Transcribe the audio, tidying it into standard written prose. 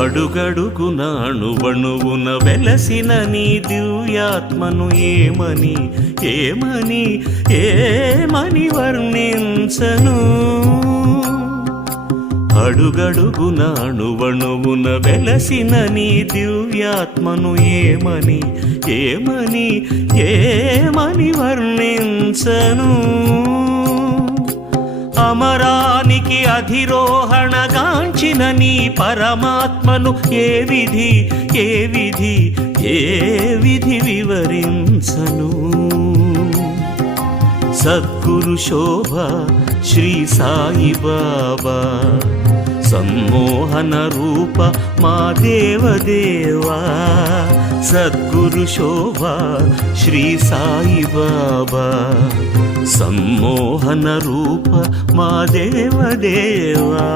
అడుగడుగున అణువణువున వెలసిన నీ దివ్యాత్మను ఏమని ఏమని ఏమని వర్ణించను. అడుగడుగున అణువణువున వెలసిన నీ దివ్యాత్మను ఏమని ఏమని ఏమని వర్ణించను. అమరానికి అధిరోహణగాంచిన నీ పరమాత్మను ఏ విధి ఏ విధి ఏ విధి వివరించను. సద్గురు శోభ శ్రీ సాయి బాబా సమ్మోహన రూప మా దేవదేవా. సద్గురు శోభ శ్రీ సాయి బాబా సమ్మోహన రూప మా దేవదేవా.